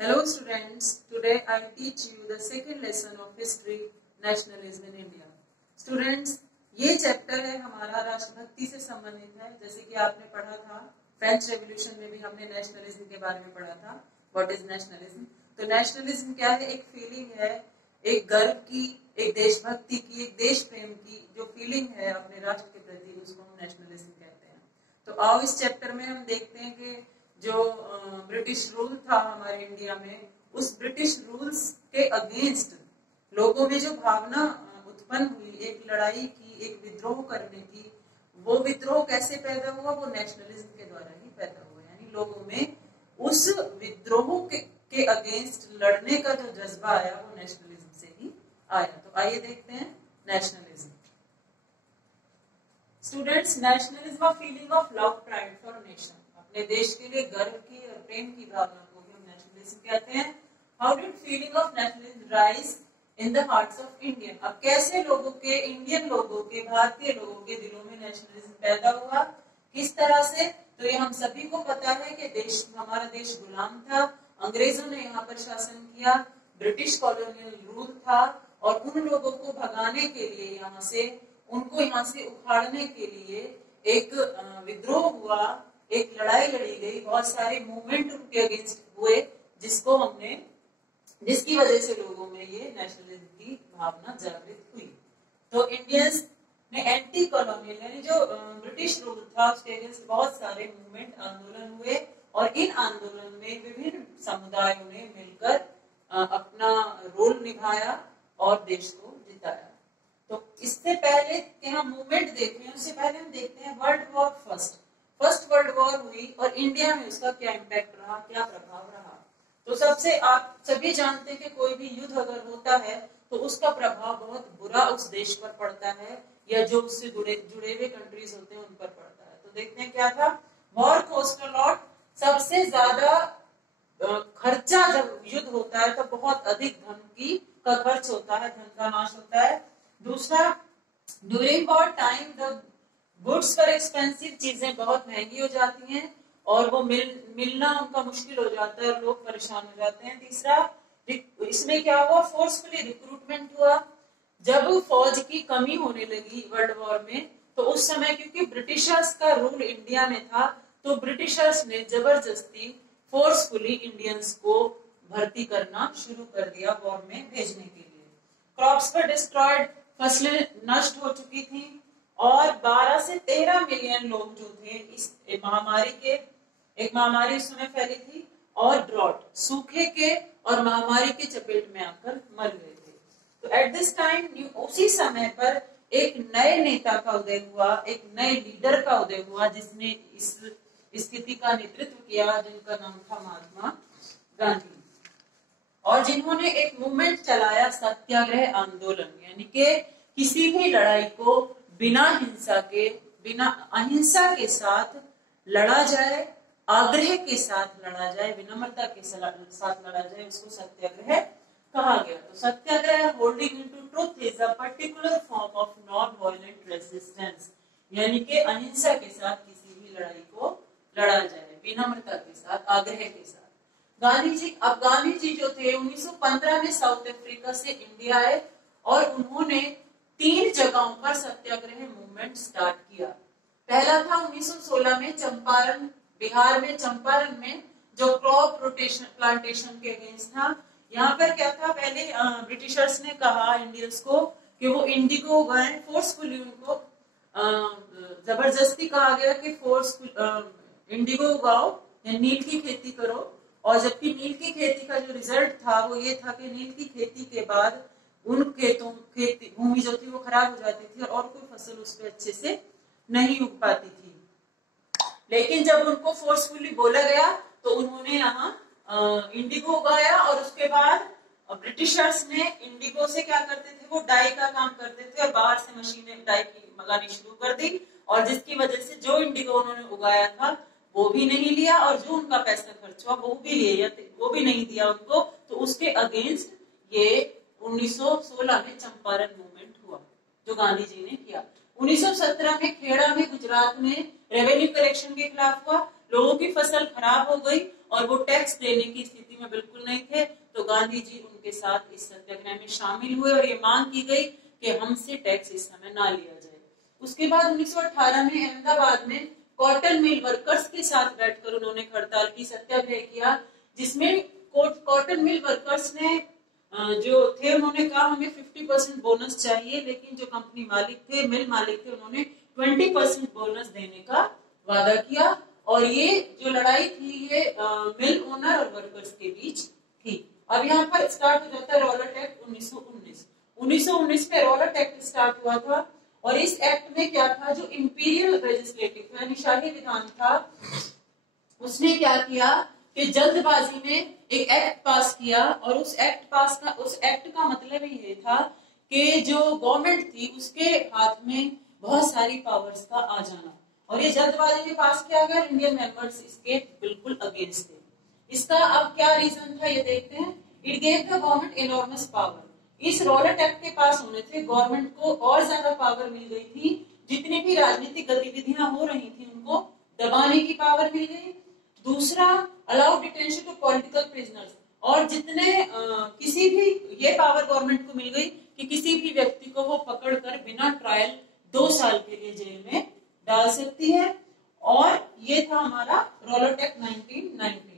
Hello students, today I teach you the second lesson of history, nationalism in India. Students, ये chapter है हमारा राष्ट्रभक्ति से संबंधित है। जैसे कि आपने पढ़ा था फ्रेंच रेवोल्यूशन में भी हमने नेशनलिज्म के बारे में पढ़ा था। What is nationalism? तो नेशनलिज्म क्या है? एक फीलिंग है, एक गर्व की, एक देशभक्ति की, एक देश प्रेम की जो फीलिंग है अपने राष्ट्र के प्रति, उसको हम नेशनलिज्म कहते हैं। तो आओ इस चैप्टर में हम देखते हैं कि जो ब्रिटिश रूल था हमारे इंडिया में, उस ब्रिटिश रूल्स के अगेंस्ट लोगों में जो भावना उत्पन्न हुई, एक लड़ाई की, एक विद्रोह करने की, वो विद्रोह कैसे पैदा हुआ? वो नेशनलिज्म के द्वारा ही पैदा हुआ। यानी लोगों में उस विद्रोह के अगेंस्ट लड़ने का जो जज्बा आया वो नेशनलिज्म से ही आया। तो आइए देखते हैं nationalism. Students, nationalism a feeling of love, pride for nation. अपने देश के लिए गर्व की और प्रेम की भावना को हम नेशनलिज्म कहते हैं। How did feeling of nationalism rise in the hearts of Indian? अब कैसे लोगों के, इंडियन लोगों के, भारतीय लोगों के दिलों में नेशनलिज्म पैदा हुआ, किस तरह से? तो ये हम सभी को पता है कि हमारा देश गुलाम था, अंग्रेजों ने यहाँ पर शासन किया, ब्रिटिश कॉलोनियल रूल था, और उन लोगों को भगाने के लिए, उनको यहाँ से उखाड़ने के लिए एक विद्रोह हुआ, एक लड़ाई लड़ी गई, बहुत सारे मूवमेंट उनके अगेंस्ट हुए, जिसकी वजह से लोगों में ये नेशनलिज्म की भावना जागृत हुई। तो इंडियंस ने एंटी कॉलोनियल यानी जो ब्रिटिश रूल था उसके अगेंस्ट बहुत सारे मूवमेंट, आंदोलन हुए, और इन आंदोलन में विभिन्न समुदायों ने मिलकर अपना रोल निभाया और देश को जिताया। तो इससे पहले कि हम मूवमेंट देखें, उससे पहले हम देखते हैं world war first world war हुई और इंडिया में उसका क्या इम्पैक्ट रहा, क्या प्रभाव रहा। तो सबसे आप सभी जानते हैं कि कोई भी युद्ध अगर होता है तो उसका प्रभाव बहुत बुरा उस देश पर पड़ता है, या जो उससे जुड़े हुए कंट्रीज होते हैं उन पर पड़ता है। तो देखते हैं क्या था। वॉर कॉस्ट अ लॉट, सबसे ज्यादा खर्चा जब युद्ध होता है तो बहुत अधिक धन का खर्च होता है, धन का नाश होता है। दूसरा, during war time the goods पर एक्सपेंसिव, चीजें बहुत महंगी हो जाती हैं और वो मिलना उनका मुश्किल हो जाता है और लोग परेशान हो जाते हैं। तीसरा, इसमें क्या हुआ? फोर्सफुली रिक्रूटमेंट हुआ। जब फौज की कमी होने लगी वर्ल्ड वॉर में, तो उस समय क्योंकि ब्रिटिशर्स का रूल इंडिया में था, तो ब्रिटिशर्स ने जबरदस्ती फोर्सफुली इंडियंस को भर्ती करना शुरू कर दिया वॉर में भेजने के लिए। क्रॉप्स पर डिस्ट्रॉयड, फसलें नष्ट हो चुकी थी, और 12 से 13 मिलियन लोग जो थे इस महामारी उस समय फैली थी, और ड्रॉट, सूखे के और महामारी के चपेट में आकर मर गए थे। तो एट दिस टाइम, उसी समय पर एक नए नेता का उदय हुआ, एक नए लीडर का उदय हुआ, जिसने इस स्थिति का नेतृत्व किया, जिनका नाम था महात्मा गांधी, और जिन्होंने एक मूवमेंट चलाया, सत्याग्रह आंदोलन। यानी कि किसी भी लड़ाई को बिना अहिंसा के साथ लड़ा जाए, आग्रह के साथ लड़ा जाए, विनम्रता के साथ लड़ा जाए, उसको सत्याग्रह कहा गया। तो Satyagraha, holding into truth, is a particular form of non violent resistance. यानी कि अहिंसा के साथ किसी भी लड़ाई को लड़ा जाए, विनम्रता के साथ, आग्रह के साथ। गांधी जी जो थे 1915 में साउथ अफ्रीका से इंडिया आए, और उन्होंने 3 जगहों पर सत्याग्रह मूवमेंट स्टार्ट किया। पहला था 1916 में चंपारण, बिहार में चंपारण में, जो क्रॉप प्लांटेशन के अगेंस्ट था। यहाँ पर क्या था? पहले ब्रिटिशर्स ने कहा इंडियंस को कि वो इंडिगो उगाएं, फोर्सफुली उनको जबरदस्ती कहा गया कि इंडिगो उगाओ या नील की खेती करो। और जबकि नील की खेती का जो रिजल्ट था वो ये था कि नील की खेती के बाद उन भूमि जो थी वो खराब हो जाती थी और कोई फसल उस पर अच्छे से नहीं उग पाती थी। लेकिन जब उनको फोर्सफुली बोला गया तो उन्होंने यहाँ इंडिगो उगाया, और उसके बाद ब्रिटिशर्स ने इंडिगो से क्या करते थे? वो डाई का काम करते थे, और बाहर से मशीनें डाई की मंगानी शुरू कर दी, और जिसकी वजह से जो इंडिगो उन्होंने उगाया था वो भी नहीं लिया, और जो उनका पैसा खर्च हुआ वो भी नहीं दिया उनको। तो उसके अगेंस्ट ये 1916 में चंपारण मूवमेंट हुआ जो गांधी जी ने किया। 1917 में खेड़ा में, गुजरात में रेवेन्यू कलेक्शन के खिलाफ हुआ। लोगों की फसल खराब हो गई और वो टैक्स देने की स्थिति में बिल्कुल नहीं थे, तो गांधी जी उनके साथ इस सत्याग्रह में शामिल हुए और ये मांग की गई कि हमसे टैक्स इस समय ना लिया जाए। उसके बाद 1918 में अहमदाबाद में कॉटन मिल वर्कर्स के साथ बैठकर उन्होंने हड़ताल की, सत्याग्रह किया, जिसमें कॉटन मिल वर्कर्स ने जो थे उन्होंने कहा हमें 50% बोनस चाहिए, लेकिन जो कंपनी मालिक थे, मिल मालिक थे, उन्होंने 20% बोनस देने का वादा किया। और ये जो लड़ाई थी ये मिल ओनर और वर्कर्स के बीच थी। अब यहाँ पर स्टार्ट हो जाता है रॉलेट एक्ट 1919 में रॉलेट एक्ट स्टार्ट हुआ था। और इस एक्ट में क्या था, जो इंपीरियल लेजिस्लेटिव यानी शाही विधान था, उसने क्या किया कि जल्दबाजी में एक एक्ट पास किया। और उस एक्ट का मतलब ये था कि जो गवर्नमेंट थी उसके हाथ में बहुत सारी पावर्स का आ जाना, और ये जल्दबाजी में पास किया गया। इंडियन मेंबर्स इसके बिल्कुल अगेंस्ट थे। इसका अब क्या रीजन था ये देखते हैं। It gave the government enormous power. इस रॉलेट एक्ट के पास होने से गवर्नमेंट को और ज्यादा पावर मिल गई थी। जितनी भी राजनीतिक गतिविधियां हो रही थी उनको दबाने की पावर मिल गई। दूसरा, allowed detention to political prisoners, और जितने किसी भी, ये पावर गवर्नमेंट को मिल गई कि किसी भी व्यक्ति को वो पकड़कर बिना ट्रायल 2 साल के लिए जेल में डाल सकती है। और ये था हमारा रॉलेट एक्ट 1919।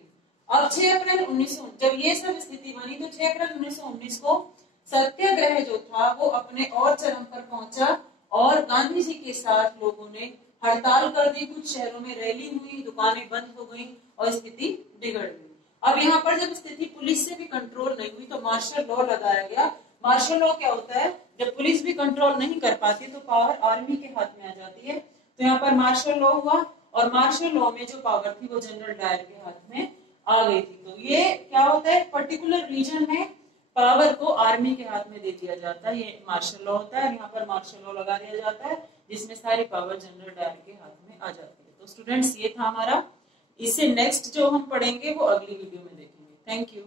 अब 6 अप्रैल 1919 जब ये सब स्थिति बनी, तो 6 अप्रैल 1919 को सत्याग्रह जो था वो अपने और चरम पर पहुंचा और गांधी जी के साथ लोगों ने हड़ताल कर दी। कुछ शहरों में रैली हुई, दुकानें बंद हो गई और स्थिति बिगड़ गई। अब यहाँ पर जब स्थिति पुलिस से भी कंट्रोल नहीं हुई तो मार्शल लॉ लगाया गया। मार्शल लॉ क्या होता है, जब पुलिस भी कंट्रोल नहीं कर पाती तो पावर आर्मी के हाथ में आ जाती है। तो यहाँ पर मार्शल लॉ हुआ और मार्शल लॉ में जो पावर थी वो जनरल डायर के हाथ में आ गई थी। तो ये क्या होता है, पर्टिकुलर रीजन में पावर को आर्मी के हाथ में दे दिया जाता है, ये मार्शल लॉ होता है। यहाँ पर मार्शल लॉ लगा दिया जाता है जिसमें सारी पावर जनरल डायर के हाथ में आ जाती है। तो स्टूडेंट्स ये था हमारा। इससे नेक्स्ट जो हम पढ़ेंगे वो अगली वीडियो में देखेंगे। Thank you.